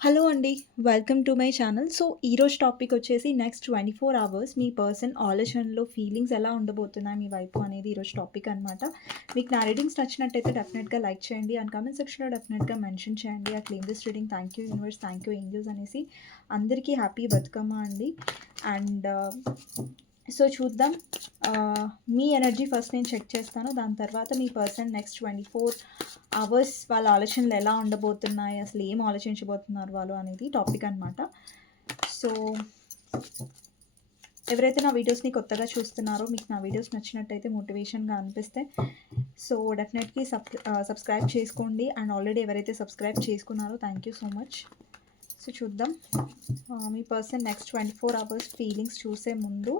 Hello అండి. Welcome to my channel. So, ఈరోజు topic వచ్చేసి నెక్స్ట్ 24 అవర్స్ మీ పర్సన్ ఆలోచనలో ఫీలింగ్స్ ఎలా ఉండబోతున్నాయి మీ వైపు అనేది ఈరోజు టాపిక్ అనమాట. మీకు నా రీడింగ్స్ నచ్చినట్టయితే డెఫినెట్‌గా లైక్ చేయండి. అండ్ కామెంట్ సెక్షన్‌లో డెఫినెట్‌గా మెన్షన్ చేయండి. ఆ claim this reading thank you universe, thank you angels అనేసి. అందరికీ హ్యాపీ బతుకమ్మ అండి. అండ్ సో, చూద్దాం. మీ ఎనర్జీ ఫస్ట్ నేను చెక్ చేస్తాను. దాని తర్వాత మీ పర్సన్ నెక్స్ట్ 24 అవర్స్ వాళ్ళ ఆలోచనలు ఎలా ఉండబోతున్నాయి, అసలు ఏం ఆలోచించబోతున్నారు వాళ్ళు అనేది టాపిక్ అనమాట. సో, ఎవరైతే నా వీడియోస్‌ని కొత్తగా చూస్తున్నారో, మీకు నా వీడియోస్ నచ్చినట్టయితే మోటివేషన్‌గా అనిపిస్తే సో, డెఫినెట్‌లీ సబ్ సబ్స్క్రైబ్ చేసుకోండి. అండ్ ఆల్రెడీ ఎవరైతే సబ్స్క్రైబ్ చేసుకున్నారో thank you so much. So, చూద్దాం. మీ పర్సన్ నెక్స్ట్ 24 అవర్స్ ఫీలింగ్స్ చూసే ముందు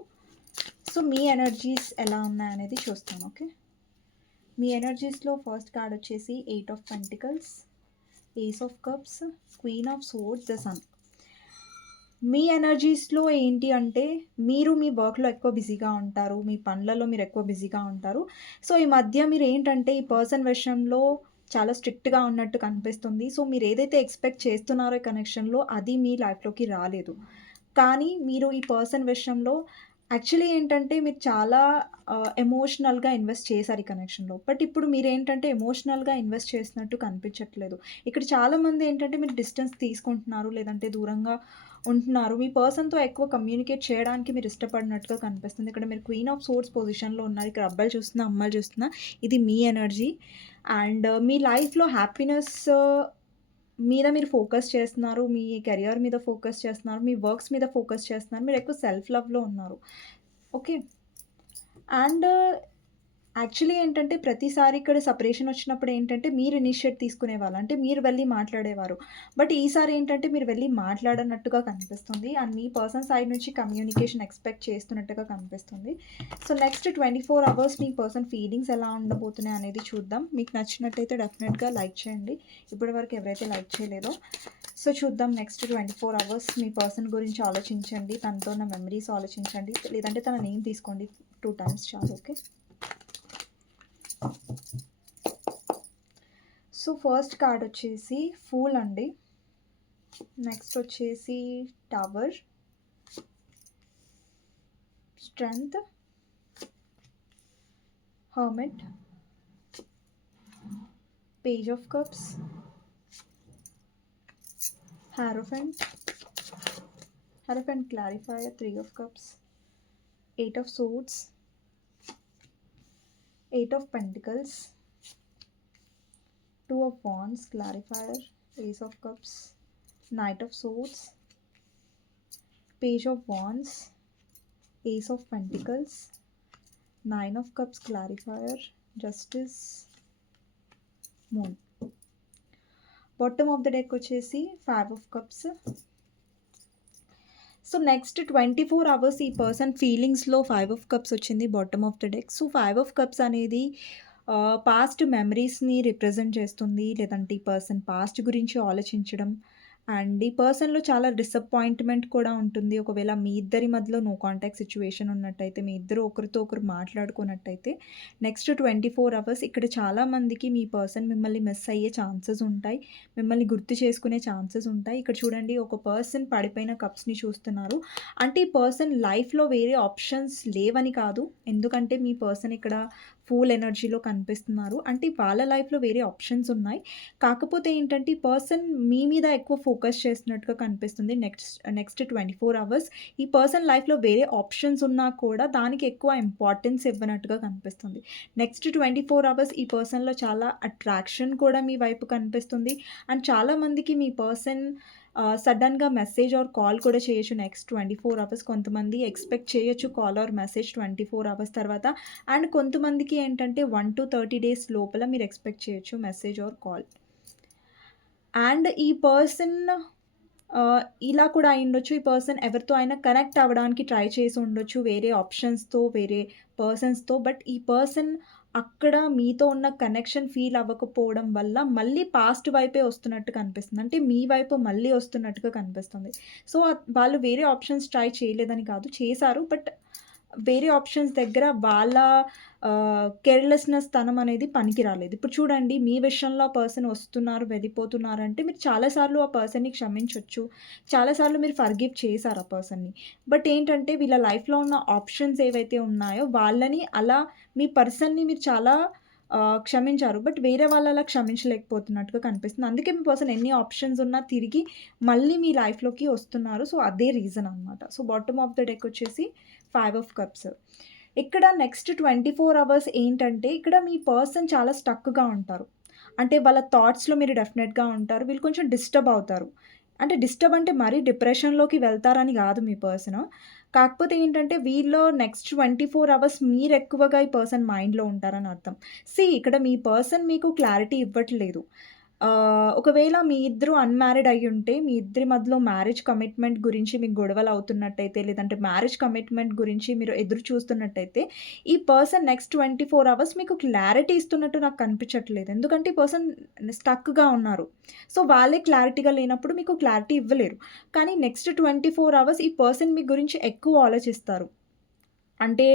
సో, మీ ఎనర్జీస్ ఎలా ఉన్నాయనేది చూస్తాను. ఓకే. మీ ఎనర్జీస్‌లో ఫస్ట్ కార్డ్ వచ్చేసి eight of pentacles, ace of cups, queen of swords the sun. మీ ఎనర్జీస్‌లో ఏంటి అంటే, మీరు మీ వర్క్‌లో ఎక్కువ బిజీగా ఉంటారు. మీ పనులలో మీరు ఎక్కువ బిజీగా ఉంటారు. సో, ఈ మధ్య మీరు ఏంటంటే, ఈ పర్సన్ విషయంలో చాలా స్ట్రిక్ట్‌గా ఉన్నట్టు కనిపిస్తుంది. సో, మీరు ఏదైతే ఎక్స్‌పెక్ట్ చేస్తున్నారో ఈ కనెక్షన్‌లో అది మీ లైఫ్‌లోకి రాలేదు. కానీ మీరు ఈ పర్సన్ విషయంలో యాక్చువల్లీ ఏంటంటే, మీరు చాలా ఎమోషనల్‌గా ఇన్వెస్ట్ చేశారు ఈ కనెక్షన్‌లో. బట్ ఇప్పుడు మీరు ఏంటంటే ఎమోషనల్‌గా ఇన్వెస్ట్ చేసినట్టు కనిపించట్లేదు. ఇక్కడ చాలామంది ఏంటంటే, మీరు డిస్టెన్స్ తీసుకుంటున్నారు. లేదంటే దూరంగా ఉంటున్నారు. మీ పర్సన్‌తో ఎక్కువ కమ్యూనికేట్ చేయడానికి మీరు ఇష్టపడినట్టుగా కనిపిస్తుంది. ఇక్కడ మీరు క్వీన్ ఆఫ్ సోర్స్ పొజిషన్‌లో ఉన్నారు. ఇక్కడ అబ్బాయిలు చూస్తున్నా, అమ్మాయిలు చూస్తున్నా ఇది మీ ఎనర్జీ. అండ్ మీ లైఫ్‌లో హ్యాపీనెస్ మీద మీరు ఫోకస్ చేస్తున్నారు. మీ కెరియర్ మీద ఫోకస్ చేస్తున్నారు. మీ వర్క్స్ మీద ఫోకస్ చేస్తున్నారు. మీరు ఎక్కువ సెల్ఫ్ లవ్‌లో ఉన్నారు. ఓకే. అండ్ యాక్చువల్లీ ఏంటంటే, ప్రతిసారి ఇక్కడ సపరేషన్ వచ్చినప్పుడు ఏంటంటే, మీరు ఇనిషియేట్ తీసుకునేవాళ్ళు. అంటే మీరు వెళ్ళి మాట్లాడేవారు. బట్ ఈసారి ఏంటంటే, మీరు వెళ్ళి మాట్లాడనట్టుగా కనిపిస్తుంది. అండ్ మీ పర్సన్ సైడ్ నుంచి కమ్యూనికేషన్ ఎక్స్‌పెక్ట్ చేస్తున్నట్టుగా కనిపిస్తుంది. సో, నెక్స్ట్ 24 అవర్స్ మీ పర్సన్ ఫీలింగ్స్ ఎలా ఉండబోతున్నాయి అనేది చూద్దాం. మీకు నచ్చినట్టయితే డెఫినెట్‌గా లైక్ చేయండి. ఇప్పటి వరకు ఎవరైతే లైక్ చేయలేదో సో, చూద్దాం నెక్స్ట్ 24 అవర్స్ మీ పర్సన్ గురించి ఆలోచించండి. తనతో ఉన్న మెమరీస్ ఆలోచించండి. లేదంటే తన నేమ్ తీసుకోండి. టూ టైమ్స్ చాలు. ఓకే. సో, ఫస్ట్ కార్డ్ వచ్చేసి ఫూల్ అండి. నెక్స్ట్ వచ్చేసి tower. Strength. Hermit page of cups. Hierophant hierophant clarifier, 3 of cups. Eight of suits Eight of pentacles. 2 of wands clarifier, ace of cups, knight of swords. Page of wands, ace of pentacles, 9 of cups clarifier, justice, moon. Bottom of the deck వచ్చేసి 5 of cups. so, next 24 hours ఈ person ఫీలింగ్స్‌లో five of cups వచ్చింది bottom of the deck. So, five of cups అనేది past మెమరీస్‌ని represent చేస్తుంది. లేదంటే ఈ person past గురించి ఆలోచించడం. అండ్ ఈ పర్సన్‌లో చాలా డిసప్పాయింట్‌మెంట్ కూడా ఉంటుంది. ఒకవేళ మీ ఇద్దరి మధ్యలో నో కాంటాక్ట్ సిచ్యువేషన్ ఉన్నట్టయితే, మీ ఇద్దరు ఒకరితో ఒకరు మాట్లాడుకున్నట్టయితే, నెక్స్ట్ 24 అవర్స్ ఇక్కడ చాలామందికి మీ పర్సన్ మిమ్మల్ని మిస్ అయ్యే ఛాన్సెస్ ఉంటాయి. మిమ్మల్ని గుర్తు చేసుకునే ఛాన్సెస్ ఉంటాయి. ఇక్కడ చూడండి ఒక పర్సన్ పడిపోయిన కప్స్‌ని చూస్తున్నారు. అంటే ఈ పర్సన్ లైఫ్‌లో వేరే ఆప్షన్స్ లేవని కాదు. ఎందుకంటే మీ పర్సన్ ఇక్కడ ఫుల్ ఎనర్జీలో కనిపిస్తున్నారు. అంటే వాళ్ళ లైఫ్‌లో వేరే ఆప్షన్స్ ఉన్నాయి. కాకపోతే ఏంటంటే, పర్సన్ మీ మీద ఎక్కువ ఫోకస్ చేస్తున్నట్టుగా కనిపిస్తుంది. నెక్స్ట్ నెక్స్ట్ 24 అవర్స్ ఈ పర్సన్ లైఫ్‌లో వేరే ఆప్షన్స్ ఉన్నా కూడా దానికి ఎక్కువ ఇంపార్టెన్స్ ఇవ్వనట్టుగా కనిపిస్తుంది. నెక్స్ట్ 24 అవర్స్ ఈ పర్సన్‌లో చాలా అట్రాక్షన్ కూడా మీ వైపు కనిపిస్తుంది. అండ్ చాలామందికి మీ పర్సన్ సడన్గా మెసేజ్ ఆర్ కాల్ కూడా చేయొచ్చు నెక్స్ట్ 24 అవర్స్. కొంతమంది ఎక్స్‌పెక్ట్ చేయొచ్చు కాల్ ఆర్ మెసేజ్ 24 అవర్స్ తర్వాత. అండ్ కొంతమందికి ఏంటంటే 1-30 డేస్ లోపల మీరు ఎక్స్‌పెక్ట్ చేయొచ్చు మెసేజ్ ఆర్ కాల్. అండ్ ఈ పర్సన్ ఇలా కూడా అయ్యుండొచ్చు. ఈ పర్సన్ ఎవరితో అయినా కనెక్ట్ అవ్వడానికి ట్రై చేసి ఉండొచ్చు. వేరే ఆప్షన్స్‌తో, వేరే పర్సన్స్‌తో. బట్ ఈ పర్సన్ అక్కడ మీతో ఉన్న కనెక్షన్ ఫీల్ అవ్వకపోవడం వల్ల మళ్ళీ పాస్ట్ వైపే వస్తున్నట్టు కనిపిస్తుంది. అంటే మీ వైపు మళ్ళీ వస్తున్నట్టుగా కనిపిస్తుంది. సో, వాళ్ళు వేరే ఆప్షన్స్ ట్రై చేయలేదని కాదు. చేశారు. బట్ వేరే ఆప్షన్స్ దగ్గర వాళ్ళ కేర్‌లెస్‌నెస్ తనం అనేది పనికి రాలేదు. ఇప్పుడు చూడండి మీ విషయంలో ఆ పర్సన్ వస్తున్నారు, వెళ్ళిపోతున్నారంటే మీరు చాలా సార్లు ఆ పర్సన్‌ని క్షమించవచ్చు చాలా సార్లు మీరు ఫర్‌గివ్ చేశారు ఆ పర్సన్‌ని. బట్ ఏంటంటే వీళ్ళ లైఫ్‌లో ఉన్న ఆప్షన్స్ ఏవైతే ఉన్నాయో వాళ్ళని అలా మీ పర్సన్‌ని మీరు చాలా క్షమించారు. బట్ వేరే వాళ్ళు అలా క్షమించలేకపోతున్నట్టుగా కనిపిస్తుంది. అందుకే మీ పర్సన్ ఎన్ని ఆప్షన్స్ ఉన్నా తిరిగి మళ్ళీ మీ లైఫ్‌లోకి వస్తున్నారు. సో, అదే రీజన్ అనమాట. So, bottom of the deck వచ్చేసి ఫైవ్ ఆఫ్ కప్స్. ఇక్కడ నెక్స్ట్ 24 అవర్స్ ఏంటంటే ఇక్కడ మీ పర్సన్ చాలా స్టక్‌గా ఉంటారు. అంటే వాళ్ళ థాట్స్‌లో మీరు డెఫినెట్‌గా ఉంటారు. వీళ్ళు కొంచెం డిస్టర్బ్ అవుతారు. అంటే డిస్టర్బ్ అంటే మరీ డిప్రెషన్‌లోకి వెళ్తారని కాదు మీ పర్సన్ కాకపోతే ఏంటంటే వీళ్ళలో నెక్స్ట్ 24 అవర్స్ మీరు ఎక్కువగా ఈ పర్సన్ మైండ్‌లో ఉంటారని అర్థం. సి ఇక్కడ మీ పర్సన్ మీకు క్లారిటీ ఇవ్వట్లేదు. ఆహ్, ఒకవేళ మీ ఇద్దరు అన్‌మ్యారిడ్ అయ్యుంటే మీ ఇద్దరి మధ్యలో మ్యారేజ్ కమిట్మెంట్ గురించి మీకు గొడవలు అవుతున్నట్టయితే లేదంటే మ్యారేజ్ కమిట్మెంట్ గురించి మీరు ఎదురు చూస్తున్నట్టయితే ఈ పర్సన్ నెక్స్ట్ 24 అవర్స్ మీకు క్లారిటీ ఇస్తున్నట్టు నాకు కనిపించట్లేదు. ఎందుకంటే ఈ పర్సన్ స్టక్‌గా ఉన్నారు. సో, వాళ్ళే క్లారిటీగా లేనప్పుడు మీకు క్లారిటీ ఇవ్వలేరు. కానీ నెక్స్ట్ 24 అవర్స్ ఈ పర్సన్ మీ గురించి ఎక్కువ ఆలోచిస్తారు. అంటే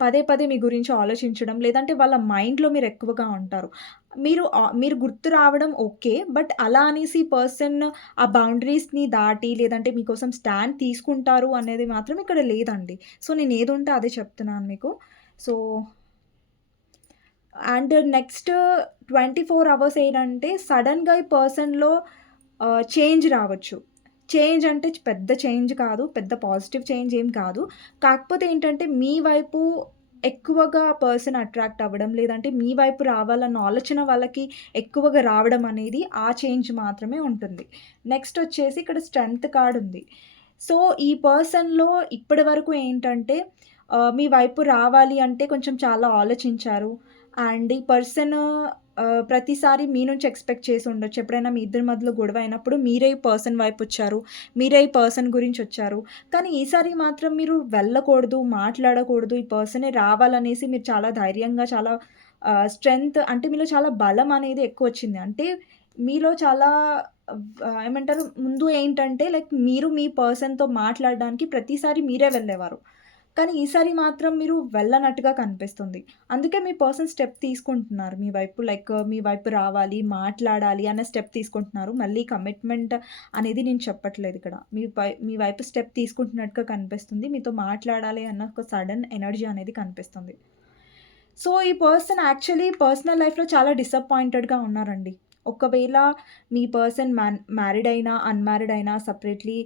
పదే పదే మీ గురించి ఆలోచించడం లేదంటే వాళ్ళ మైండ్‌లో మీరు ఎక్కువగా ఉంటారు. మీరు మీరు గుర్తు రావడం ఓకే. బట్ అలా అనేసి పర్సన్ ఆ బౌండరీస్‌ని దాటి లేదంటే మీకోసం స్టాండ్ తీసుకుంటారు అనేది మాత్రం ఇక్కడ లేదండి. సో, నేను ఏది ఉంటే అదే చెప్తున్నాను మీకు. సో అండ్ నెక్స్ట్ 24 అవర్స్ ఏంటంటే సడన్గా ఈ పర్సన్‌లో చేంజ్ రావచ్చు. చేంజ్ అంటే పెద్ద చేంజ్ కాదు. పెద్ద పాజిటివ్ చేంజ్ ఏం కాదు. కాకపోతే ఏంటంటే మీ వైపు ఎక్కువగా పర్సన్ అట్రాక్ట్ అవ్వడం లేదంటే మీ వైపు రావాలన్న ఆలోచన వాళ్ళకి ఎక్కువగా రావడం అనేది ఆ చేంజ్ మాత్రమే ఉంటుంది. నెక్స్ట్ వచ్చేసి ఇక్కడ స్ట్రెంత్ కార్డ్ ఉంది. సో, ఈ పర్సన్‌లో ఇప్పటి వరకు ఏంటంటే మీ వైపు రావాలి అంటే కొంచెం చాలా ఆలోచించారు. అండ్ ఈ పర్సన్ ప్రతిసారి మీ నుంచి ఎక్స్‌పెక్ట్ చేసి ఉండొచ్చు. ఎప్పుడైనా మీ ఇద్దరి మధ్యలో గొడవ అయినప్పుడు మీరే ఈ పర్సన్ వైపు వచ్చారు. మీరే ఈ పర్సన్ గురించి వచ్చారు. కానీ ఈసారి మాత్రం మీరు వెళ్ళకూడదు, మాట్లాడకూడదు. ఈ పర్సనే రావాలనేసి మీరు చాలా ధైర్యంగా చాలా స్ట్రెంగ్త్ స్ట్రెంత్ అంటే మీలో చాలా బలం అనేది ఎక్కువ వచ్చింది అంటే మీలో చాలా ఏమంటారు ముందు ఏంటంటే లైక్ మీరు మీ పర్సన్‌తో మాట్లాడడానికి ప్రతిసారి మీరే వెళ్ళేవారు. కానీ ఈసారి మాత్రం మీరు వెళ్ళనట్టుగా కనిపిస్తుంది. అందుకే మీ పర్సన్ స్టెప్ తీసుకుంటున్నారు మీ వైపు. లైక్ మీ వైపు రావాలి, మాట్లాడాలి అనే స్టెప్ తీసుకుంటున్నారు. మళ్ళీ కమిట్మెంట్ అనేది నేను చెప్పట్లేదు ఇక్కడ. మీ వై మీ వైపు స్టెప్ తీసుకుంటున్నట్టుగా కనిపిస్తుంది. మీతో మాట్లాడాలి అన్న ఒక సడన్ ఎనర్జీ అనేది కనిపిస్తుంది. సో, ఈ పర్సన్ యాక్చువల్లీ పర్సనల్ లైఫ్‌లో చాలా డిసప్పాయింటెడ్‌గా ఉన్నారండి. ఒకవేళ మీ పర్సన్ మ్యాన్ మ్యారీడ్ అయినా, అన్‌మ్యారీడ్ అయినా, సపరేట్లీ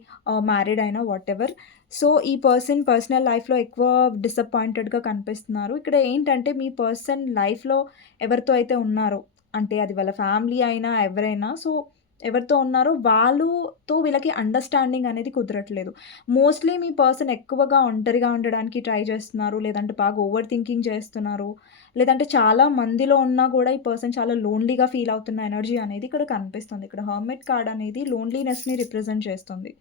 మ్యారీడ్ అయినా ఎవర్ సో, ఈ పర్సన్ పర్సనల్ లైఫ్‌లో ఎక్కువ డిసప్పాయింటెడ్‌గా కనిపిస్తున్నారు. ఇక్కడ ఏంటంటే మీ పర్సన్ లైఫ్‌లో ఎవరితో అయితే ఉన్నారో అంటే అది వాళ్ళ ఫ్యామిలీ అయినా, ఎవరైనా సో, ఎవరితో ఉన్నారో వాళ్ళుతో వీళ్ళకి అండర్‌స్టాండింగ్ అనేది కుదరట్లేదు. మోస్ట్‌లీ మీ పర్సన్ ఎక్కువగా ఒంటరిగా ఉండడానికి ట్రై చేస్తున్నారు. లేదంటే బాగా ఓవర్ థింకింగ్ చేస్తున్నారు. లేదంటే చాలా మందిలో ఉన్నా కూడా ఈ పర్సన్ చాలా లోన్‌లీగా ఫీల్ అవుతున్న ఎనర్జీ అనేది ఇక్కడ కనిపిస్తుంది. ఇక్కడ హర్మెట్ కార్డ్ అనేది లోన్‌లీనెస్‌ని రిప్రజెంట్ చేస్తుంది.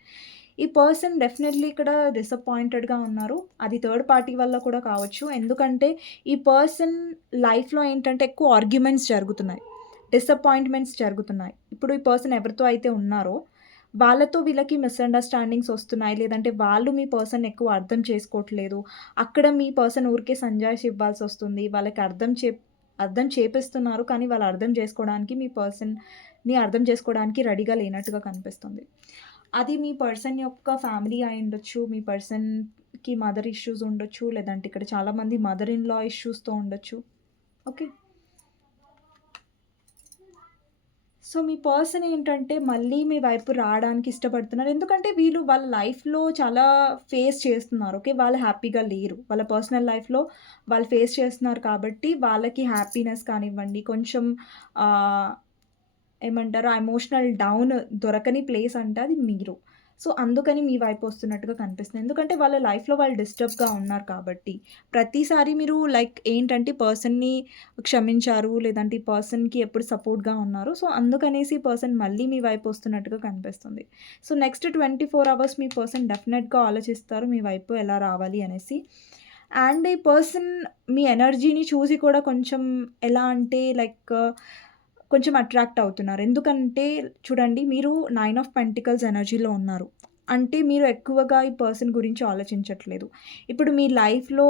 ఈ పర్సన్ డెఫినెట్‌లీ ఇక్కడ డిసప్పాయింటెడ్‌గా ఉన్నారు. అది థర్డ్ పార్టీ వల్ల కూడా కావచ్చు. ఎందుకంటే ఈ పర్సన్ లైఫ్‌లో ఏంటంటే ఎక్కువ ఆర్గ్యుమెంట్స్ జరుగుతున్నాయి. డిసప్పాయింట్‌మెంట్స్ జరుగుతున్నాయి. ఇప్పుడు ఈ పర్సన్ ఎవరితో అయితే ఉన్నారో వాళ్ళతో వీళ్ళకి మిస్‌అండర్‌స్టాండింగ్స్ వస్తున్నాయి. లేదంటే వాళ్ళు మీ పర్సన్ ఎక్కువ అర్థం చేసుకోవట్లేదు. అక్కడ మీ పర్సన్ ఊరికే సంజాయిషి ఇవ్వాల్సొస్తుంది. వాళ్ళకి అర్థం చే అర్థం చేపిస్తున్నారు. కానీ వాళ్ళు అర్థం చేసుకోవడానికి మీ పర్సన్‌ని అర్థం చేసుకోవడానికి రెడీగా లేనట్టుగా కనిపిస్తుంది. అది మీ పర్సన్ యొక్క ఫ్యామిలీ అయి ఉండొచ్చు మీ పర్సన్‌కి మదర్ ఇష్యూస్ ఉండొచ్చు. లేదంటే ఇక్కడ చాలామంది మదర్ ఇన్ లా ఇష్యూస్‌తో ఉండొచ్చు. ఓకే. సో, మీ పర్సన్ ఏంటంటే మళ్ళీ మీ వైపు రావడానికి ఇష్టపడుతున్నారు. ఎందుకంటే వీళ్ళు వాళ్ళ లైఫ్‌లో చాలా ఫేస్ చేస్తున్నారు. ఓకే. వాళ్ళు హ్యాపీగా లేరు. వాళ్ళ పర్సనల్ లైఫ్‌లో వాళ్ళు ఫేస్ చేస్తున్నారు కాబట్టి వాళ్ళకి హ్యాపీనెస్ కానివ్వండి, కొంచెం ఏమంటారు ఆ ఎమోషనల్ డౌన్ దొరకని ప్లేస్ అంటే అది మీరు. సో, అందుకని మీ వైపు వస్తున్నట్టుగా కనిపిస్తుంది. ఎందుకంటే వాళ్ళ లైఫ్‌లో వాళ్ళు డిస్టర్బ్‌గా ఉన్నారు కాబట్టి. ప్రతిసారి మీరు లైక్ ఏంటంటే పర్సన్‌ని క్షమించారు. లేదంటే ఈ పర్సన్‌కి ఎప్పుడు సపోర్ట్‌గా ఉన్నారు. సో, అందుకనేసి పర్సన్ మళ్ళీ మీ వైపు వస్తున్నట్టుగా కనిపిస్తుంది. సో, నెక్స్ట్ 24 అవర్స్ మీ పర్సన్ డెఫినెట్‌గా ఆలోచిస్తారు మీ వైపు ఎలా రావాలి అనేసి. అండ్ ఈ పర్సన్ మీ ఎనర్జీని చూసి కూడా కొంచెం ఎలా అంటే లైక్ కొంచెం అట్రాక్ట్ అవుతున్నారు. ఎందుకంటే చూడండి మీరు నైన్ ఆఫ్ పెంటికల్స్ ఎనర్జీలో ఉన్నారు. అంటే మీరు ఎక్కువగా ఈ పర్సన్ గురించి ఆలోచించట్లేదు. ఇప్పుడు మీ లైఫ్‌లో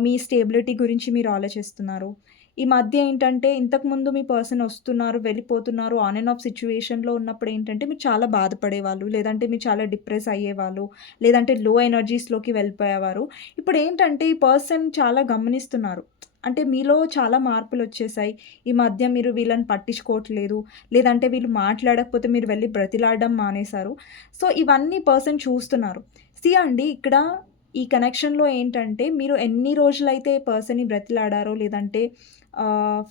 మీ స్టేబిలిటీ గురించి మీరు ఆలోచిస్తున్నారు. ఈ మధ్య ఏంటంటే ఇంతకుముందు మీ పర్సన్ వస్తున్నారు, వెళ్ళిపోతున్నారు. ఆన్ అండ్ ఆఫ్ సిచ్యువేషన్లో ఉన్నప్పుడు ఏంటంటే మీరు చాలా బాధపడేవాళ్ళు. లేదంటే మీరు చాలా డిప్రెస్ అయ్యేవాళ్ళు. లేదంటే లో ఎనర్జీస్‌లోకి వెళ్ళిపోయేవారు. ఇప్పుడు ఏంటంటే ఈ పర్సన్ చాలా గమనిస్తున్నారు. అంటే మీలో చాలా మార్పులు వచ్చేసాయి ఈ మధ్య మీరు వీళ్ళని పట్టించుకోవట్లేదు. లేదంటే వీళ్ళు మాట్లాడకపోతే మీరు వెళ్ళి బ్రతిలాడడం మానేశారు. సో, ఇవన్నీ పర్సన్ చూస్తున్నారు. సీ అండి ఇక్కడ ఈ కనెక్షన్‌లో ఏంటంటే మీరు ఎన్ని రోజులైతే పర్సన్‌ని బ్రతిలాడారో లేదంటే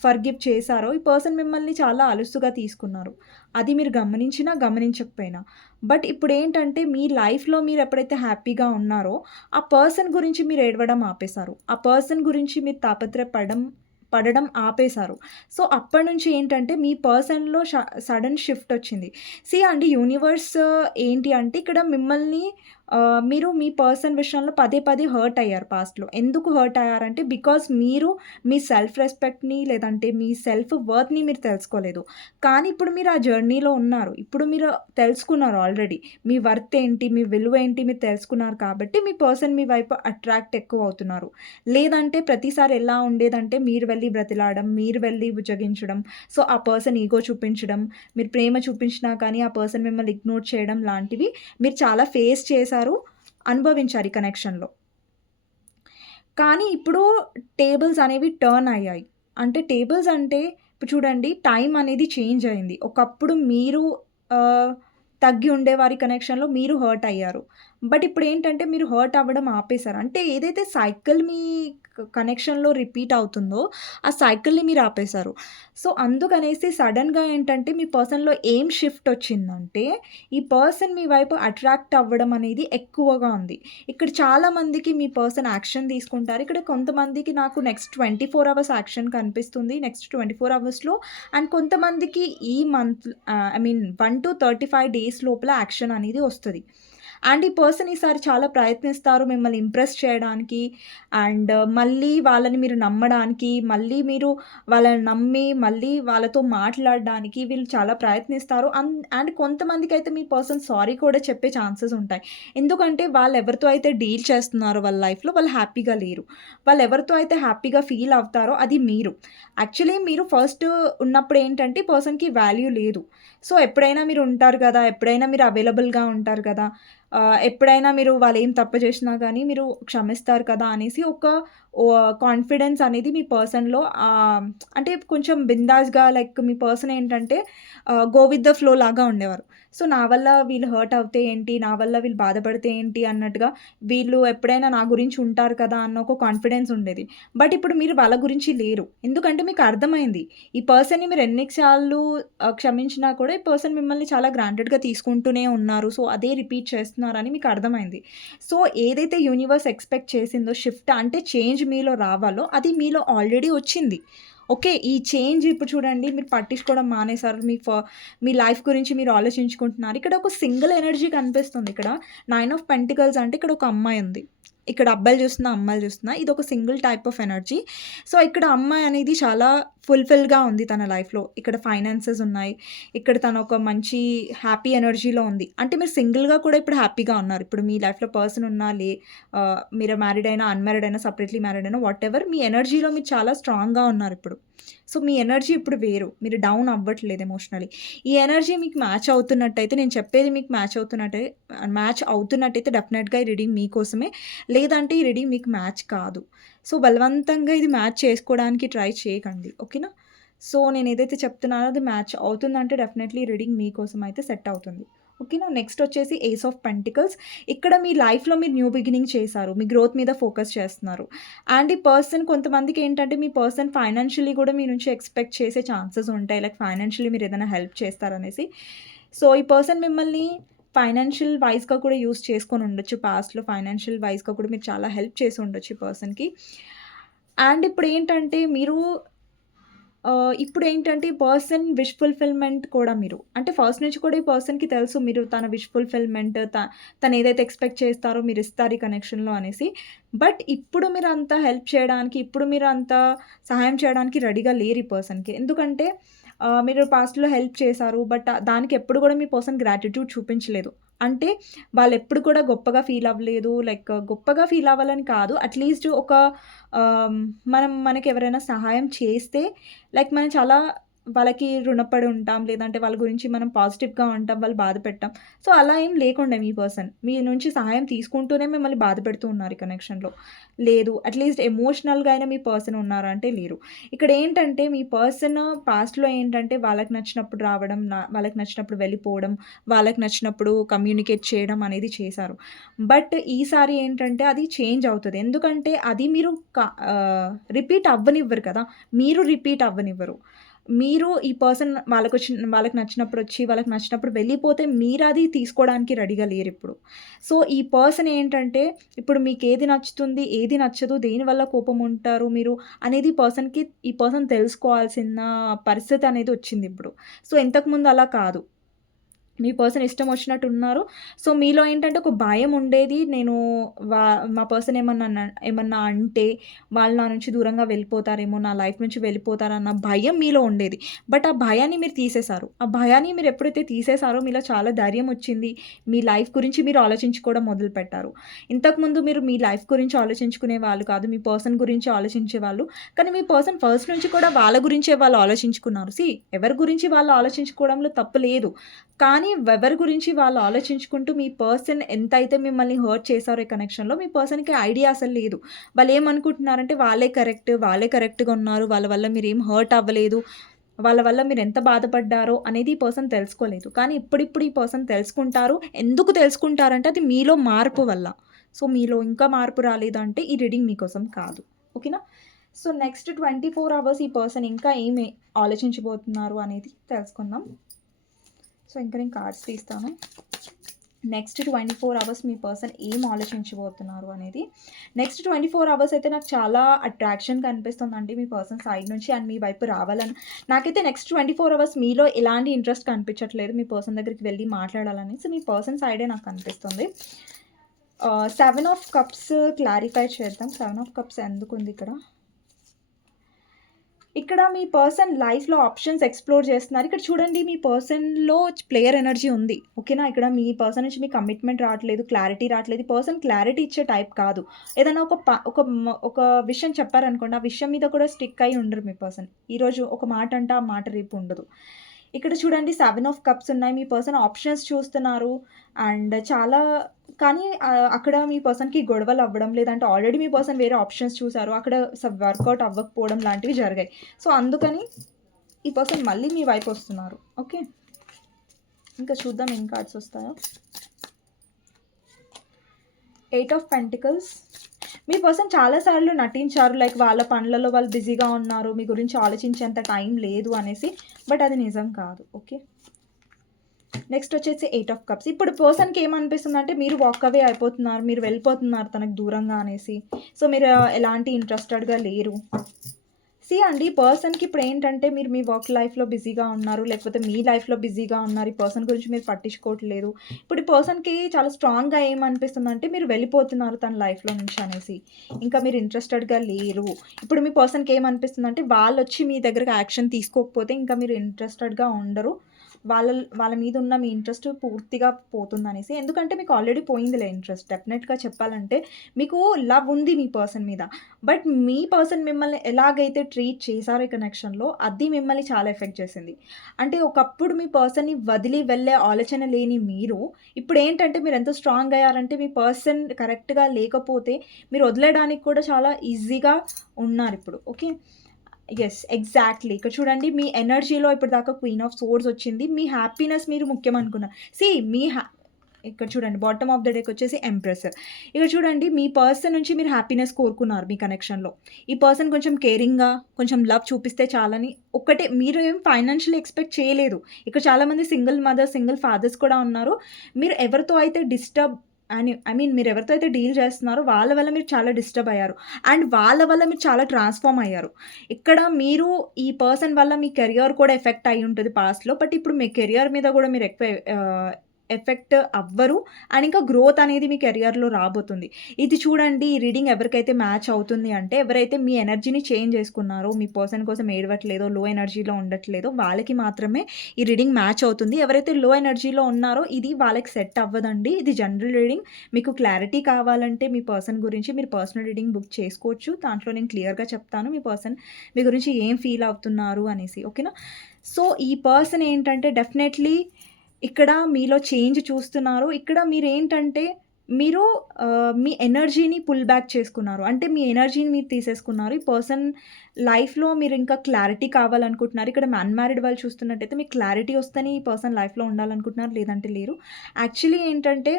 ఫర్‌గివ్ చేశారో ఈ పర్సన్ మిమ్మల్ని చాలా అలుసుగా తీసుకున్నారు. అది మీరు గమనించినా, గమనించకపోయినా. బట్ ఇప్పుడు ఏంటంటే మీ లైఫ్‌లో మీరు ఎప్పుడైతే హ్యాపీగా ఉన్నారో ఆ పర్సన్ గురించి మీరు ఏడవడం ఆపేశారు. ఆ పర్సన్ గురించి మీరు తాపత్రయపడడం పడడం ఆపేశారు. సో, అప్పటి నుంచి ఏంటంటే మీ పర్సన్‌లో ష షిఫ్ట్ వచ్చింది. సీ అండి యూనివర్స్ ఏంటి అంటే ఇక్కడ మిమ్మల్ని మీరు మీ పర్సన్ విషయంలో పదే పదే హర్ట్ అయ్యారు పాస్ట్‌లో. ఎందుకు హర్ట్ అయ్యారంటే బికాజ్ మీరు మీ సెల్ఫ్ రెస్పెక్ట్‌ని లేదంటే మీ సెల్ఫ్ వర్త్‌ని మీరు తెలుసుకోలేదు. కానీ ఇప్పుడు మీరు ఆ జర్నీలో ఉన్నారు. ఇప్పుడు మీరు తెలుసుకున్నారు ఆల్రెడీ. మీ వర్త్ ఏంటి? మీ విలువ ఏంటి? మీరు తెలుసుకున్నారు కాబట్టి మీ పర్సన్ మీ వైపు అట్రాక్ట్ ఎక్కువ అవుతున్నారు. లేదంటే ప్రతిసారి ఎలా ఉండేదంటే మీరు వెళ్ళి బ్రతిలాడడం, మీరు వెళ్ళి బుజ్జగించడం. సో, ఆ పర్సన్ ఈగో చూపించడం, మీరు ప్రేమ చూపించినా కానీ ఆ పర్సన్ మిమ్మల్ని ఇగ్నోర్ చేయడం లాంటివి మీరు చాలా ఫేస్ చేశారు. అనుభవించారు ఈ కనెక్షన్‌లో. కానీ ఇప్పుడు టేబుల్స్ అనేవి టర్న్ అయ్యాయి. అంటే టేబుల్స్ అంటే ఇప్పుడు చూడండి టైం అనేది చేంజ్ అయింది. ఒకప్పుడు మీరు తగ్గి ఉండేవారి కనెక్షన్‌లో మీరు హర్ట్ అయ్యారు. బట్ ఇప్పుడు ఏంటంటే మీరు హర్ట్ అవ్వడం ఆపేశారు. అంటే ఏదైతే సైకిల్ మీ కనెక్షన్‌లో రిపీట్ అవుతుందో ఆ సైకిల్‌ని మీరు ఆపేశారు. సో, అందుకనేసి సడెన్‌గా ఏంటంటే మీ పర్సన్‌లో ఏం షిఫ్ట్ వచ్చిందంటే ఈ పర్సన్ మీ వైపు అట్రాక్ట్ అవ్వడం అనేది ఎక్కువగా ఉంది. ఇక్కడ చాలామందికి మీ పర్సన్ యాక్షన్ తీసుకుంటారు. ఇక్కడ కొంతమందికి నాకు నెక్స్ట్ 24 అవర్స్ యాక్షన్ కనిపిస్తుంది. నెక్స్ట్ 24 అవర్స్‌లో అండ్ కొంతమందికి ఈ మంత్ ఐ మీన్ 1-35 డేస్ లోపల యాక్షన్ అనేది వస్తుంది అండ్ ఈ పర్సన్ ఈసారి చాలా ప్రయత్నిస్తారు మిమ్మల్ని ఇంప్రెస్ చేయడానికి. అండ్ uh, మళ్ళీ వాళ్ళని మీరు నమ్మడానికి, మళ్ళీ మీరు వాళ్ళని నమ్మి మళ్ళీ వాళ్ళతో మాట్లాడడానికి వీళ్ళు చాలా ప్రయత్నిస్తారు. అన్ అండ్ అయితే మీ పర్సన్ సారీ కూడా చెప్పే ఛాన్సెస్ ఉంటాయి. ఎందుకంటే వాళ్ళు ఎవరితో అయితే డీల్ చేస్తున్నారో వాళ్ళ లైఫ్‌లో వాళ్ళు హ్యాపీగా లేరు. వాళ్ళు ఎవరితో అయితే హ్యాపీగా ఫీల్ అవుతారో అది మీరు. యాక్చువల్లీ మీరు ఫస్ట్ ఉన్నప్పుడు ఏంటంటే పర్సన్‌కి వాల్యూ లేదు. సో, ఎప్పుడైనా మీరు ఉంటారు కదా ఎప్పుడైనా మీరు అవైలబుల్‌గా ఉంటారు కదా ఎప్పుడైనా మీరు వాళ్ళు ఏం తప్పు చేసినా కానీ మీరు క్షమిస్తారు కదా! అనేసి ఒక కాన్ఫిడెన్స్ అనేది మీ పర్సన్‌లో అంటే కొంచెం బిందాస్‌గా లైక్ మీ పర్సన్ ఏంటంటే గో విత్ ద ఫ్లో లాగా ఉండేవారు. సో, నా వల్ల వీళ్ళు హర్ట్ అవుతే ఏంటి? నా వల్ల వీళ్ళు బాధపడితే ఏంటి? అన్నట్టుగా వీళ్ళు ఎప్పుడైనా నా గురించి ఉంటారు కదా! అన్న ఒక కాన్ఫిడెన్స్ ఉండేది. బట్ ఇప్పుడు మీరు వాళ్ళ గురించి లేరు. ఎందుకంటే మీకు అర్థమైంది. ఈ పర్సన్‌ని మీరు ఎన్నిసార్లు క్షమించినా కూడా ఈ పర్సన్ మిమ్మల్ని చాలా గ్రాంటెడ్‌గా తీసుకుంటూనే ఉన్నారు. సో, అదే రిపీట్ చేస్తున్నారని మీకు అర్థమైంది. సో, ఏదైతే యూనివర్స్ ఎక్స్‌పెక్ట్ చేసిందో షిఫ్ట్ అంటే చేంజ్ మీలో రావాలో అది మీలో ఆల్రెడీ వచ్చింది. ఓకే. ఈ చేంజ్ ఇప్పుడు చూడండి మీరు పట్టించుకోవడం మానేశారు. మీ ఫ మీ లైఫ్ గురించి మీరు ఆలోచించుకుంటున్నారు. ఇక్కడ ఒక సింగిల్ ఎనర్జీ కనిపిస్తుంది ఇక్కడ. నైన్ ఆఫ్ పెంటికల్స్ అంటే ఇక్కడ ఒక అమ్మాయి ఉంది. ఇక్కడ అబ్బాయిలు చూస్తున్నా, అమ్మాయిలు చూస్తున్నా. ఒక single type of energy. So, ఇక్కడ అమ్మాయి అనేది చాలా ఫుల్‌ఫిల్‌గా ఉంది తన లైఫ్‌లో. ఇక్కడ ఫైనాన్సెస్ ఉన్నాయి. ఇక్కడ తను ఒక మంచి హ్యాపీ ఎనర్జీలో ఉంది. అంటే మీరు సింగిల్‌గా కూడా ఇప్పుడు హ్యాపీగా ఉన్నారు. ఇప్పుడు మీ లైఫ్‌లో పర్సన్ ఉన్నా లే మీరు మ్యారీడ్ అయినా, అన్‌మ్యారీడ్ అయినా, సపరేట్లీ మ్యారీడ్ అయినా వాట్ ఎవర్ మీ ఎనర్జీలో మీరు చాలా స్ట్రాంగ్‌గా ఉన్నారు ఇప్పుడు సో, మీ ఎనర్జీ ఇప్పుడు వేరు. మీరు డౌన్ అవ్వట్లేదు ఎమోషనలీ ఈ ఎనర్జీ మీకు మ్యాచ్ అవుతున్నట్టయితే నేను చెప్పేది మీకు మ్యాచ్ అవుతున్నట్టే మ్యాచ్ అవుతున్నట్టయితే డెఫినెట్‌గా ఈ రీడింగ్ మీకోసమే. లేదంటే ఈ రీడింగ్ మీకు మ్యాచ్ కాదు. సో, బలవంతంగా ఇది మ్యాచ్ చేసుకోవడానికి ట్రై చేయకండి. ఓకేనా? సో, నేను ఏదైతే చెప్తున్నానో అది మ్యాచ్ అవుతుందంటే డెఫినెట్‌లీ రీడింగ్ మీకోసం అయితే సెట్ అవుతుంది. ఓకేనా? నెక్స్ట్ వచ్చేసి ఏస్ ఆఫ్ పెంటికల్స్. ఇక్కడ మీ లైఫ్‌లో మీరు న్యూ బిగినింగ్ చేశారు. మీ గ్రోత్ మీద ఫోకస్ చేస్తున్నారు. అండ్ ఈ పర్సన్ కొంతమందికి ఏంటంటే మీ పర్సన్ ఫైనాన్షియల్లీ కూడా మీ నుంచి ఎక్స్‌పెక్ట్ చేసే ఛాన్సెస్ ఉంటాయి. లైక్ ఫైనాన్షియలీ మీరు ఏదైనా హెల్ప్ చేస్తారనేసి. సో, ఈ పర్సన్ మిమ్మల్ని ఫైనాన్షియల్ వైస్‌గా కూడా యూజ్ చేసుకొని ఉండొచ్చు. పాస్ట్‌లో ఫైనాన్షియల్ వైస్‌గా కూడా మీరు చాలా హెల్ప్ చేసి ఉండొచ్చు ఈ పర్సన్‌కి. అండ్ ఇప్పుడేంటంటే మీరు ఇప్పుడు ఏంటంటే పర్సన్ విష్ ఫుల్‌ఫిల్‌మెంట్ కూడా మీరు. అంటే ఫస్ట్ నుంచి కూడా ఈ పర్సన్‌కి తెలుసు మీరు తన విష్ ఫుల్‌ఫిల్‌మెంట్ త తను ఏదైతే ఎక్స్‌పెక్ట్ చేస్తారో మీరు ఇస్తారు ఈ కనెక్షన్‌లో అనేసి. బట్ ఇప్పుడు మీరు అంత హెల్ప్ చేయడానికి, ఇప్పుడు మీరు అంత సహాయం చేయడానికి రెడీగా లేరు ఈ పర్సన్‌కి. ఎందుకంటే మీరు పాస్ట్‌లో హెల్ప్ చేశారు. బట్ దానికి ఎప్పుడు కూడా మీ పర్సన్ గ్రాటిట్యూడ్ చూపించలేదు. అంటే వాళ్ళు ఎప్పుడు కూడా గొప్పగా ఫీల్ అవ్వలేదు. లైక్ గొప్పగా ఫీల్ అవ్వాలని కాదు. అట్‌లీస్ట్ ఒక మనం మనకు ఎవరైనా సహాయం చేస్తే లైక్ మనం చాలా వాళ్ళకి రుణపడి ఉంటాం. లేదంటే వాళ్ళ గురించి మనం పాజిటివ్‌గా ఉంటాం. వాళ్ళు బాధ పెట్టాం. సో, అలా ఏం లేకుండా మీ పర్సన్. మీ నుంచి సహాయం తీసుకుంటూనే మిమ్మల్ని బాధపెడుతూ ఉన్నారు ఈ కనెక్షన్‌లో. లేదు అట్‌లీస్ట్ ఎమోషనల్‌గా అయినా మీ పర్సన్ ఉన్నారా అంటే లేరు. ఇక్కడేంటంటే మీ పర్సన్ పాస్ట్‌లో ఏంటంటే వాళ్ళకి నచ్చినప్పుడు రావడం, నా వాళ్ళకి నచ్చినప్పుడు వెళ్ళిపోవడం, వాళ్ళకి నచ్చినప్పుడు కమ్యూనికేట్ చేయడం అనేది చేశారు. బట్ ఈసారి ఏంటంటే అది చేంజ్ అవుతుంది ఎందుకంటే అది మీరు రిపీట్ అవ్వనివ్వరు కదా! మీరు రిపీట్ అవ్వనివ్వరు. మీరు ఈ పర్సన్ వాళ్ళకొచ్చిన వాళ్ళకి నచ్చినప్పుడు వచ్చి వాళ్ళకి నచ్చినప్పుడు వెళ్ళిపోతే మీరు అది తీసుకోవడానికి రెడీగా లేరు ఇప్పుడు సో, ఈ పర్సన్ ఏంటంటే ఇప్పుడు మీకు ఏది నచ్చుతుంది, ఏది నచ్చదు, దేనివల్ల కోపం ఉంటారు మీరు అనేది పర్సన్‌కి ఈ పర్సన్ తెలుసుకోవాల్సిన పరిస్థితి అనేది వచ్చింది ఇప్పుడు సో, ఇంతకుముందు అలా కాదు. మీ పర్సన్ ఇష్టం వచ్చినట్టు ఉన్నారు. సో, మీలో ఏంటంటే ఒక భయం ఉండేది. నేను వా మా పర్సన్ ఏమన్నా న ఏమన్నా అంటే వాళ్ళు నా నుంచి దూరంగా వెళ్ళిపోతారేమో, నా లైఫ్ నుంచి వెళ్ళిపోతారన్న భయం మీలో ఉండేది. బట్ ఆ భయాన్ని మీరు తీసేశారు. ఆ భయాన్ని మీరు ఎప్పుడైతే తీసేసారో మీలో చాలా ధైర్యం వచ్చింది. మీ లైఫ్ గురించి మీరు ఆలోచించుకోవడం మొదలుపెట్టారు. ఇంతకుముందు మీరు మీ లైఫ్ గురించి ఆలోచించుకునే వాళ్ళు కాదు. మీ పర్సన్ గురించి ఆలోచించే వాళ్ళు కానీ మీ పర్సన్ ఫస్ట్ నుంచి కూడా వాళ్ళ గురించే వాళ్ళు ఆలోచించుకున్నారు. సీ ఎవరి గురించి వాళ్ళు ఆలోచించుకోవడంలో తప్పు లేదు. కానీ ఎవరి గురించి వాళ్ళు ఆలోచించుకుంటూ మీ పర్సన్ ఎంత అయితే మిమ్మల్ని హర్ట్ చేశారో ఈ కనెక్షన్‌లో మీ పర్సన్‌కి ఐడియా అసలు లేదు. వాళ్ళు ఏమనుకుంటున్నారంటే వాళ్ళే కరెక్ట్, వాళ్ళే కరెక్ట్‌గా ఉన్నారు. వాళ్ళ వల్ల మీరు ఏం హర్ట్ అవ్వలేదు. వాళ్ళ వల్ల మీరు ఎంత బాధపడ్డారో అనేది ఈ పర్సన్ తెలుసుకోలేదు. కానీ ఇప్పుడిప్పుడు ఈ పర్సన్ తెలుసుకుంటారు. ఎందుకు తెలుసుకుంటారంటే అది మీలో మార్పు వల్ల. సో, మీలో ఇంకా మార్పు రాలేదంటే ఈ రీడింగ్ మీకోసం కాదు. ఓకేనా? సో, నెక్స్ట్ 24 అవర్స్ ఈ పర్సన్ ఇంకా ఏమి ఆలోచించబోతున్నారు అనేది తెలుసుకుందాం. సో, ఇంకా నేను కార్డ్స్ తీస్తాను. నెక్స్ట్ 24 అవర్స్ మీ పర్సన్ ఏం ఆలోచించబోతున్నారు అనేది. నెక్స్ట్ 24 అవర్స్ అయితే నాకు చాలా అట్రాక్షన్ కనిపిస్తుందండి మీ పర్సన్ సైడ్ నుంచి అండ్ మీ వైపు రావాలని. నాకైతే నెక్స్ట్ 24 అవర్స్ మీలో ఎలాంటి ఇంట్రెస్ట్ కనిపించట్లేదు. మీ పర్సన్ దగ్గరికి వెళ్ళి మాట్లాడాలని. సో, మీ పర్సన్ సైడే నాకు కనిపిస్తుంది. సెవెన్ ఆఫ్ కప్స్ క్లారిఫై చేద్దాం. సెవెన్ ఆఫ్ కప్స్ ఎందుకుంది ఇక్కడ? ఇక్కడ మీ పర్సన్ లైఫ్‌లో ఆప్షన్స్ ఎక్స్‌ప్లోర్ చేస్తున్నారు. ఇక్కడ చూడండి మీ పర్సన్‌లో ప్లేయర్ ఎనర్జీ ఉంది. ఓకేనా? ఇక్కడ మీ పర్సన్ నుంచి మీ కమిట్మెంట్ రావట్లేదు. క్లారిటీ రావట్లేదు. పర్సన్ క్లారిటీ ఇచ్చే టైప్ కాదు. ఏదైనా ఒక ప ఒక ఒక విషయం చెప్పారనుకోండి. ఆ విషయం మీద కూడా స్టిక్ అయి ఉండరు మీ పర్సన్. ఈరోజు ఒక మాట అంటే ఆ మాట రేపు ఉండదు. ఇక్కడ చూడండి సెవెన్ ఆఫ్ కప్స్ ఉన్నాయి. మీ పర్సన్ ఆప్షన్స్ చూస్తున్నారు. అండ్ చాలా కానీ అక్కడ మీ పర్సన్‌కి గొడవలు అవ్వడం లేదంటే ఆల్రెడీ మీ పర్సన్ వేరే ఆప్షన్స్ చూసారు. అక్కడ వర్కౌట్ అవ్వకపోవడం లాంటివి జరిగాయి. సో, అందుకని ఈ పర్సన్ మళ్ళీ మీ వైపు వస్తున్నారు. ఓకే. ఇంకా చూద్దాం ఏం కార్డ్స్ వస్తాయో. ఎయిట్ ఆఫ్ పెంటికల్స్ మీ పర్సన్ చాలా సార్లు నటించారు. లైక్ వాళ్ళ పనులలో వాళ్ళు బిజీగా ఉన్నారు. మీ గురించి ఆలోచించేంత టైం లేదు అనేసి. బట్ అది నిజం కాదు. ఓకే. నెక్స్ట్ వచ్చేసి ఎయిట్ ఆఫ్ కప్స్. ఇప్పుడు పర్సన్‌కి ఏమనిపిస్తుంది అంటే మీరు వాక్ అవే అయిపోతున్నారు. మీరు వెళ్ళిపోతున్నారు తనకు దూరంగా అనేసి. సో, మీరు ఎలాంటి ఇంట్రెస్టెడ్‌గా లేరు. సీ అండి పర్సన్‌కి ఇప్పుడు ఏంటంటే మీరు మీ వర్క్ లైఫ్‌లో బిజీగా ఉన్నారు. లేకపోతే మీ లైఫ్‌లో బిజీగా ఉన్నారు. ఈ పర్సన్ గురించి మీరు పట్టించుకోవట్లేదు. ఇప్పుడు ఈ పర్సన్‌కి చాలా స్ట్రాంగ్‌గా ఏమనిపిస్తుందంటే మీరు వెళ్ళిపోతున్నారు తన లైఫ్‌లో నుంచి అనేసి. ఇంకా మీరు ఇంట్రెస్టెడ్‌గా లేరు. ఇప్పుడు మీ పర్సన్‌కి ఏమనిపిస్తుంది అంటే వాళ్ళు వచ్చి మీ దగ్గరకు యాక్షన్ తీసుకోకపోతే ఇంకా మీరు ఇంట్రెస్టెడ్‌గా ఉండరు. వాళ్ళ వాళ్ళ మీద ఉన్న మీ ఇంట్రెస్ట్ పూర్తిగా పోతుంది అనేసి ఎందుకంటే మీకు ఆల్రెడీ పోయిందిలే ఇంట్రెస్ట్. డెఫినెట్‌గా చెప్పాలంటే మీకు లవ్ ఉంది మీ పర్సన్ మీద. బట్ మీ పర్సన్ మిమ్మల్ని ఎలాగైతే ట్రీట్ చేశారో ఈ కనెక్షన్‌లో అది మిమ్మల్ని చాలా ఎఫెక్ట్ చేసింది. అంటే ఒకప్పుడు మీ పర్సన్‌ని వదిలి వెళ్ళే ఆలోచన లేని మీరు ఇప్పుడు ఏంటంటే మీరు ఎంత స్ట్రాంగ్ అయ్యారంటే మీ పర్సన్ కరెక్ట్‌గా లేకపోతే మీరు వదిలేయడానికి కూడా చాలా ఈజీగా ఉన్నారు ఇప్పుడు ఓకే. Yes exactly. ఇక్కడ చూడండి మీ ఎనర్జీలో ఇప్పటిదాకా క్వీన్ ఆఫ్ సోర్స్ వచ్చింది. మీ హ్యాపీనెస్ మీరు ముఖ్యం అనుకున్నారు. సి మీ హ్యా ఇక్కడ చూడండి బాటమ్ ఆఫ్ ద డేక్ వచ్చేసి ఎంప్రెస్. ఇక్కడ చూడండి మీ పర్సన్ నుంచి మీరు హ్యాపీనెస్ కోరుకున్నారు మీ కనెక్షన్‌లో. ఈ పర్సన్ కొంచెం కేరింగ్‌గా, కొంచెం లవ్ చూపిస్తే చాలని ఒక్కటే మీరు ఏం ఫైనాన్షియల్ ఎక్స్‌పెక్ట్ చేయలేదు. ఇక్కడ చాలామంది సింగిల్ మదర్స్, సింగిల్ ఫాదర్స్ కూడా ఉన్నారు. మీరు ఎవరితో అయితే డిస్టర్బ్ అని ఐ మీన్ మీరు ఎవరితో అయితే డీల్ చేస్తున్నారో వాళ్ళ వల్ల మీరు చాలా డిస్టర్బ్ అయ్యారు. అండ్ వాళ్ళ వల్ల మీరు చాలా ట్రాన్స్‌ఫార్మ్ అయ్యారు. ఇక్కడ మీరు ఈ పర్సన్ వల్ల మీ కెరియర్ కూడా ఎఫెక్ట్ అయి ఉంటుంది పాస్ట్‌లో. బట్ ఇప్పుడు మీ కెరియర్ మీద కూడా మీరు ఎక్కువ ఎఫెక్ట్ అవ్వరు అండ్ ఇంకా గ్రోత్ అనేది మీ కెరియర్‌లో రాబోతుంది. ఇది చూడండి ఈ రీడింగ్ ఎవరికైతే మ్యాచ్ అవుతుంది అంటే ఎవరైతే మీ ఎనర్జీని చేంజ్ చేసుకున్నారో, మీ పర్సన్ కోసం ఏడవట్లేదో, లో ఎనర్జీలో ఉండట్లేదో వాళ్ళకి మాత్రమే ఈ రీడింగ్ మ్యాచ్ అవుతుంది. ఎవరైతే లో ఎనర్జీలో ఉన్నారో ఇది వాళ్ళకి సెట్ అవ్వదండి. ఇది జనరల్ రీడింగ్. మీకు క్లారిటీ కావాలంటే మీ పర్సన్ గురించి మీరు పర్సనల్ రీడింగ్ బుక్ చేసుకోవచ్చు. దాంట్లో నేను క్లియర్‌గా చెప్తాను మీ పర్సన్ మీ గురించి ఏం ఫీల్ అవుతున్నారు అనేసి. ఓకేనా? సో, ఈ పర్సన్ ఏంటంటే డెఫినెట్‌లీ ఇక్కడ మీలో చేంజ్ చూస్తున్నారు. ఇక్కడ మీరేంటంటే మీరు మీ ఎనర్జీని పుల్ బ్యాక్ చేసుకున్నారు. అంటే మీ ఎనర్జీని మీరు తీసేసుకున్నారు. ఈ పర్సన్ లైఫ్‌లో మీరు ఇంకా క్లారిటీ కావాలనుకుంటున్నారు. ఇక్కడ అన్‌మ్యారిడ్ వాళ్ళు చూస్తున్నట్టయితే మీకు క్లారిటీ వస్తేనే ఈ పర్సన్ లైఫ్‌లో ఉండాలనుకుంటున్నారు. లేదంటే లేరు. యాక్చువల్లీ ఏంటంటే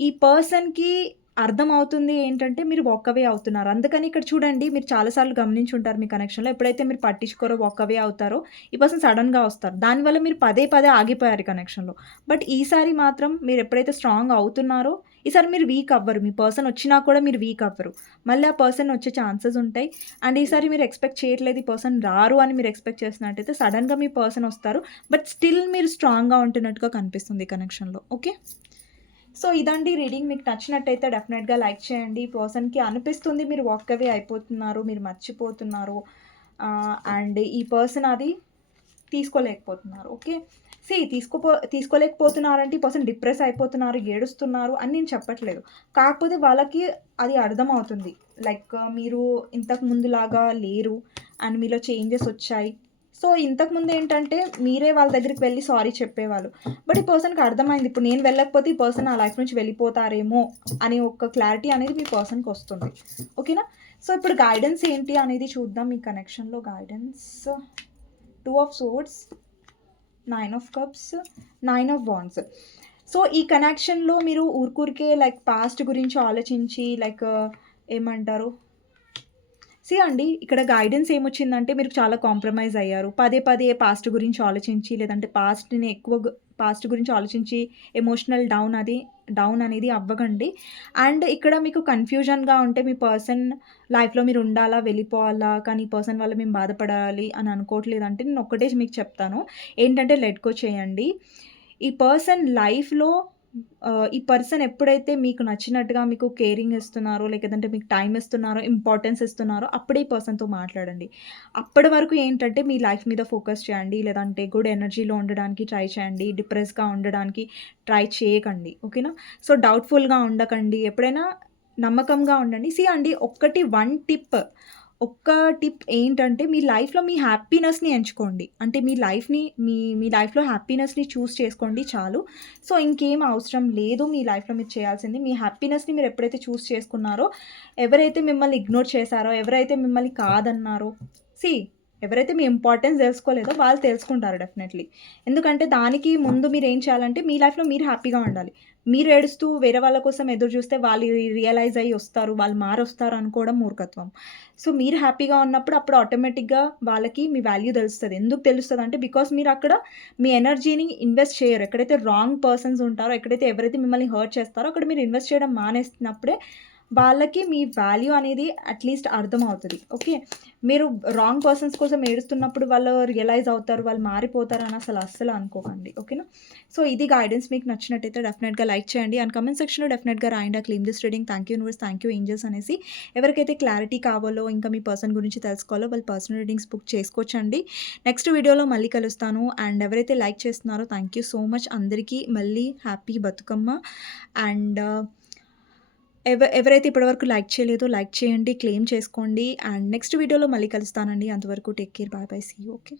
ఈ పర్సన్‌కి అర్థమవుతుంది ఏంటంటే మీరు వాక్ అవే అవుతున్నారు. అందుకని ఇక్కడ చూడండి మీరు చాలాసార్లు గమనించి ఉంటారు మీ కనెక్షన్‌లో. ఎప్పుడైతే మీరు పట్టించుకోరో వాక్ అవే అవుతారో ఈ పర్సన్ సడన్గా వస్తారు. దానివల్ల మీరు పదే పదే ఆగిపోయారు కనెక్షన్‌లో. బట్ ఈసారి మాత్రం మీరు ఎప్పుడైతే స్ట్రాంగ్ అవుతున్నారో ఈసారి మీరు వీక్ అవ్వరు. మీ పర్సన్ వచ్చినా కూడా మీరు వీక్ అవ్వరు. మళ్ళీ ఆ పర్సన్ వచ్చే ఛాన్సెస్ ఉంటాయి. అండ్ ఈసారి మీరు ఎక్స్‌పెక్ట్ చేయట్లేదు ఈ పర్సన్ రారు అని మీరు ఎక్స్‌పెక్ట్ చేస్తున్నట్టయితే సడన్గా మీ పర్సన్ వస్తారు. బట్ స్టిల్ మీరు స్ట్రాంగ్‌గా ఉంటున్నట్టుగా కనిపిస్తుంది ఈ కనెక్షన్‌లో. ఓకే. సో, ఇదండి రీడింగ్. మీకు నచ్చినట్టయితే డెఫినెట్‌గా లైక్ చేయండి. ఈ పర్సన్‌కి అనిపిస్తుంది మీరు వాక్ అవే అయిపోతున్నారు. మీరు మర్చిపోతున్నారు. అండ్ ఈ పర్సన్ అది తీసుకోలేకపోతున్నారు. ఓకే. సి తీసుకోపో తీసుకోలేకపోతున్నారంటే ఈ పర్సన్ డిప్రెస్ అయిపోతున్నారు, ఏడుస్తున్నారు అని నేను చెప్పట్లేదు. కాకపోతే వాళ్ళకి అది అర్థమవుతుంది. లైక్ మీరు ఇంతకు ముందులాగా లేరు అండ్ మీలో చేంజెస్ వచ్చాయి. సో, ఇంతకుముందు ఏంటంటే మీరే వాళ్ళ దగ్గరికి వెళ్ళి సారీ చెప్పేవాళ్ళు. బట్ ఈ పర్సన్‌కి అర్థమైంది. ఇప్పుడు నేను వెళ్ళకపోతే ఈ పర్సన్ ఆ లైఫ్ నుంచి వెళ్ళిపోతారేమో అనే ఒక క్లారిటీ అనేది మీ పర్సన్‌కి వస్తుంది. ఓకేనా? సో, ఇప్పుడు గైడెన్స్ ఏంటి అనేది చూద్దాం మీ కనెక్షన్‌లో guidance. Two of swords nine of cups, nine of wands so, ఈ కనెక్షన్‌లో మీరు ఊరికూరికే లైక్ పాస్ట్ గురించి ఆలోచించి లైక్ ఏమంటారు? సీ అండి ఇక్కడ గైడెన్స్ ఏమొచ్చిందంటే మీరు చాలా కాంప్రమైజ్ అయ్యారు. పదే పదే పాస్ట్ గురించి ఆలోచించి లేదంటే పాస్ట్‌ని ఎక్కువ పాస్ట్ గురించి ఆలోచించి ఎమోషనల్ డౌన్ అది డౌన్ అనేది అవ్వకండి. అండ్ ఇక్కడ మీకు కన్‌ఫ్యూజన్‌గా ఉంటే మీ పర్సన్ లైఫ్‌లో మీరు ఉండాలా? వెళ్ళిపోవాలా? కానీ ఈ పర్సన్ వల్ల మేము బాధపడాలి అని అనుకోవట్లేదంటే నేను ఒక్కటే మీకు చెప్తాను. ఏంటంటే లెట్ కో చేయండి. ఈ పర్సన్ లైఫ్‌లో ఈ పర్సన్ ఎప్పుడైతే మీకు నచ్చినట్టుగా మీకు కేరింగ్ ఇస్తున్నారో లేదంటే మీకు టైం ఇస్తున్నారో, ఇంపార్టెన్స్ ఇస్తున్నారో అప్పుడే ఈ పర్సన్‌తో మాట్లాడండి. అప్పటి వరకు ఏంటంటే మీ లైఫ్ మీద ఫోకస్ చేయండి. లేదంటే గుడ్ ఎనర్జీలో ఉండడానికి ట్రై చేయండి. డిప్రెస్‌గా ఉండడానికి ట్రై చేయకండి. ఓకేనా? సో, డౌట్‌ఫుల్‌గా ఉండకండి. ఎప్పుడైనా నమ్మకంగా ఉండండి. సీ అండి ఒక్కటి వన్ టిప్ ఒక్క టిప్ ఏంటంటే మీ లైఫ్‌లో మీ హ్యాపీనెస్‌ని ఎంచుకోండి. అంటే మీ లైఫ్‌ని మీ మీ లైఫ్‌లో హ్యాపీనెస్‌ని చూస్ చేసుకోండి చాలు. సో, ఇంకేం అవసరం లేదు మీ లైఫ్‌లో మీరు చేయాల్సింది. మీ హ్యాపీనెస్‌ని మీరు ఎప్పుడైతే చూస్ చేసుకున్నారో, ఎవరైతే మిమ్మల్ని ఇగ్నోర్ చేశారో, ఎవరైతే మిమ్మల్ని కాదన్నారో సి ఎవరైతే మీ ఇంపార్టెన్స్ తెలుసుకోలేదో వాళ్ళు తెలుసుకుంటారు డెఫినెట్‌లీ. ఎందుకంటే దానికి ముందు మీరు ఏం చేయాలంటే మీ లైఫ్‌లో మీరు హ్యాపీగా ఉండాలి. మీరు ఏడుస్తూ వేరే వాళ్ళ కోసం ఎదురు చూస్తే వాళ్ళు రియలైజ్ అయ్యి వస్తారు. వాళ్ళు మారొస్తారు అనుకోవడం మూర్ఖత్వం. సో, మీరు హ్యాపీగా ఉన్నప్పుడు అప్పుడు ఆటోమేటిక్‌గా వాళ్ళకి మీ వాల్యూ తెలుస్తుంది ఎందుకు తెలుస్తుంది అంటే బికాస్ మీరు అక్కడ మీ ఎనర్జీని ఇన్వెస్ట్ చేయరు. ఎక్కడైతే రాంగ్ పర్సన్స్ ఉంటారో, ఎక్కడైతే ఎవరైతే మిమ్మల్ని హర్ట్ చేస్తారో అక్కడ మీరు ఇన్వెస్ట్ చేయడం మానేస్తున్నప్పుడే వాళ్ళకి మీ వాల్యూ అనేది అట్‌లీస్ట్ అర్థం అవుతుంది ఓకే. మీరు రాంగ్ పర్సన్స్ కోసం ఏడుస్తున్నప్పుడు వాళ్ళు రియలైజ్ అవుతారు. వాళ్ళు మారిపోతారని అసలు అస్సలు అనుకోకండి. ఓకేనా? సో, ఇది గైడెన్స్ మీకు నచ్చినట్టయితే డెఫినెట్‌గా లైక్ చేయండి. అండ్ కమెంట్ సెక్షన్‌లో డెఫినెట్‌గా రాయండి. ఆ claim this reading. Thank you universe, thank you angels అనేసి. ఎవరికైతే క్లారిటీ కావాలో ఇంకా మీ పర్సన్ గురించి తెలుసుకోవాలో వాళ్ళు పర్సనల్ రీడింగ్స్ బుక్ చేసుకోవచ్చండి. నెక్స్ట్ వీడియోలో మళ్ళీ కలుస్తాను. అండ్ ఎవరైతే లైక్ చేస్తున్నారో థ్యాంక్ యూ సో మచ్. అందరికీ మళ్ళీ హ్యాపీ బతుకమ్మ. అండ్ ఎవ ఎవరైతే ఇప్పటివరకు లైక్ చేయలేదో లైక్ చేయండి. క్లెయిమ్ చేసుకోండి. అండ్ నెక్స్ట్ వీడియోలో మళ్ళీ కలుస్తానండి. అంతవరకు take care. Bye bye. See okay.